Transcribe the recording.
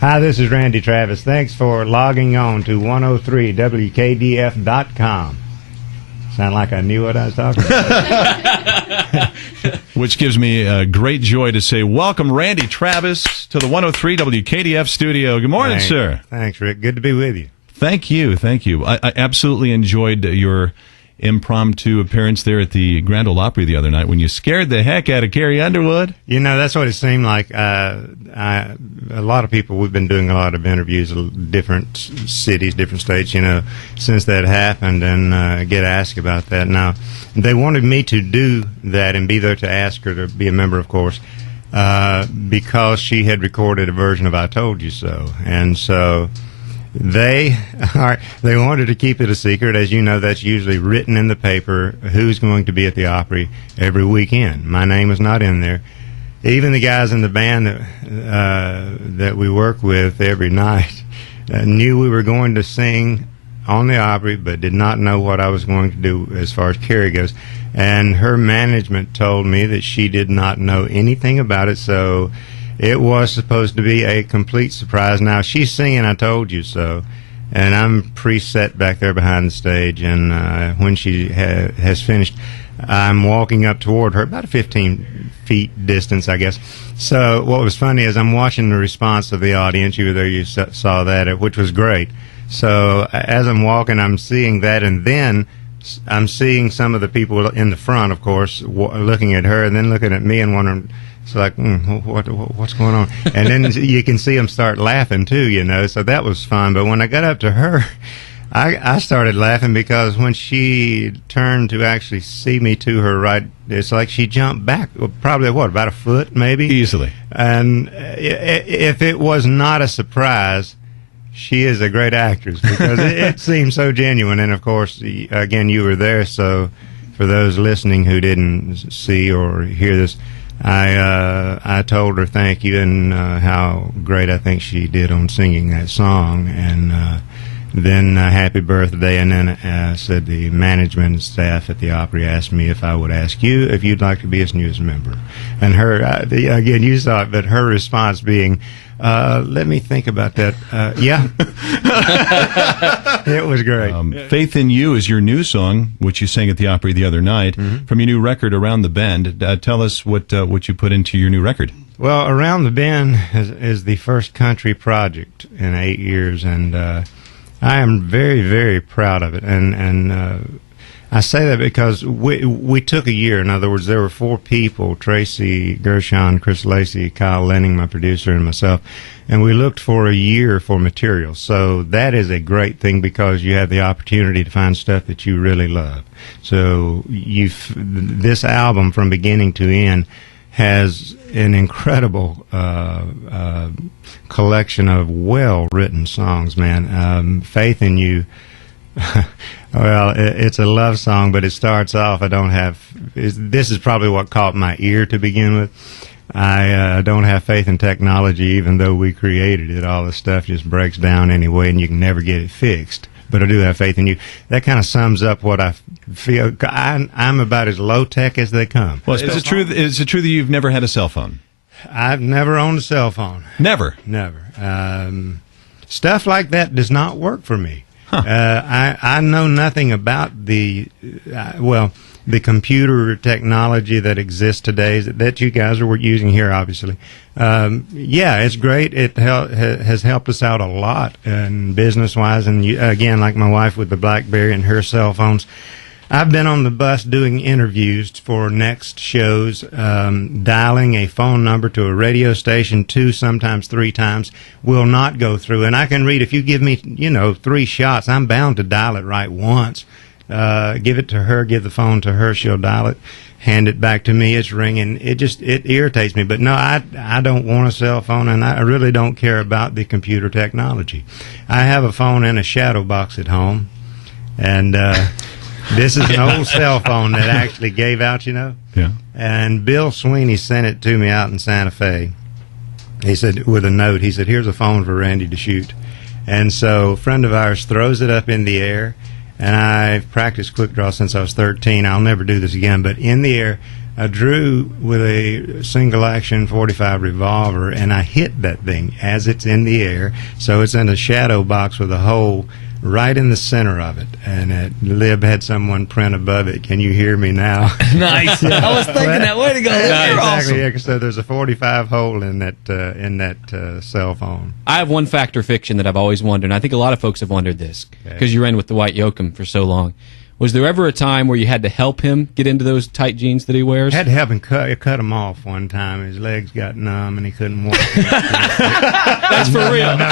Hi, this is Randy Travis. Thanks for logging on to 103WKDF.com. Sound like I knew what I was talking about. Which gives me great joy to say, welcome, Randy Travis, to the 103 WKDF studio. Good morning, sir. Thanks, Rick. Good to be with you. Thank you. Thank you. I absolutely enjoyed your impromptu appearance there at the Grand Ole Opry the other night when you scared the heck out of Carre Underwood. You know, that's what it seemed like. A lot of people, we've been doing a lot of interviews in different cities, different states, you know, since that happened, and get asked about that. Now, they wanted me to do that and be there to ask her to be a member, of course, because she had recorded a version of I Told You So. And so they wanted to keep it a secret. As you know, that's usually written in the paper who's going to be at the Opry every weekend. My name is not in there. Even the guys in the band that we work with every night knew we were going to sing on the Opry, but did not know what I was going to do as far as Carrie goes. And her management told me that she did not know anything about it, so it was supposed to be a complete surprise. Now, she's singing I Told You So, and I'm preset back there behind the stage, and when she has finished, I'm walking up toward her, about a 15 feet distance, I guess. So what was funny is I'm watching the response of the audience. You were there, you saw that, which was great. So as I'm walking, I'm seeing that, and then I'm seeing some of the people in the front, of course, looking at her and then looking at me and wondering, it's like, what's going on? And then you can see them start laughing too, you know, so that was fun. But when I got up to her, I started laughing because when she turned to actually see me to her right, it's like she jumped back, probably, about a foot maybe? Easily. And if it was not a surprise, she is a great actress because it seemed so genuine. And, of course, again, you were there, so for those listening who didn't see or hear this, I told her thank you and how great I think she did on singing that song, and then happy birthday, and then said the management and staff at the Opry asked me if I would ask you if you'd like to be his newest member. And her, again, you saw it, but her response being, let me think about that. Yeah. It was great. Faith in You is your new song, which you sang at the Opry the other night, from your new record, Around the Bend. Tell us what you put into your new record. Well, Around the Bend is the first country project in 8 years, and I am very, very proud of it. And I say that because we took a year. In other words, there were 4 people, Tracy Gershon, Chris Lacey, Kyle Lenning, my producer, and myself, and we looked for a year for material. So that is a great thing because you have the opportunity to find stuff that you really love. So this album, from beginning to end, has an incredible collection of well-written songs, man. Faith in You, well, it's a love song, but it starts off, this is probably what caught my ear to begin with. I don't have faith in technology, even though we created it. All the stuff just breaks down anyway, and you can never get it fixed. But I do have faith in you. That kind of sums up what I feel. I'm about as low-tech as they come. Well, is it true that you've never had a cell phone? I've never owned a cell phone. Never? Never. Stuff like that does not work for me. Huh. I know nothing about the computer technology that exists today that you guys are using here, obviously. Yeah, it's great. It has helped us out a lot, and business-wise. And again, like my wife with the BlackBerry and her cell phones, I've been on the bus doing interviews for next shows, dialing a phone number to a radio station 2, sometimes 3 times, will not go through. And I can read, if you give me, 3 shots, I'm bound to dial it right once. Give it to her, give the phone to her, she'll dial it, hand it back to me, it's ringing. It irritates me. But no, I don't want a cell phone, and I really don't care about the computer technology. I have a phone in a shadow box at home, and this is an old cell phone that actually gave out, Yeah. And Bill Sweeney sent it to me out in Santa Fe. He said, with a note, he said, here's a phone for Randy to shoot. And so a friend of ours throws it up in the air, and I've practiced quick draw since I was 13. I'll never do this again, but in the air, I drew with a single-action .45 revolver, and I hit that thing as it's in the air. So it's in a shadow box with a hole right in the center of it, and Lib had someone print above it. Can you hear me now? Nice. I was thinking that. Way to go. That's exactly. awesome. Yeah, so there's a .45 hole in that cell phone. I have one fact or fiction that I've always wondered, and I think a lot of folks have wondered this, because you ran with Dwight Yoakam for so long. Was there ever a time where you had to help him get into those tight jeans that he wears? I had to help him cut him off one time. His legs got numb and he couldn't walk. That's for real. No.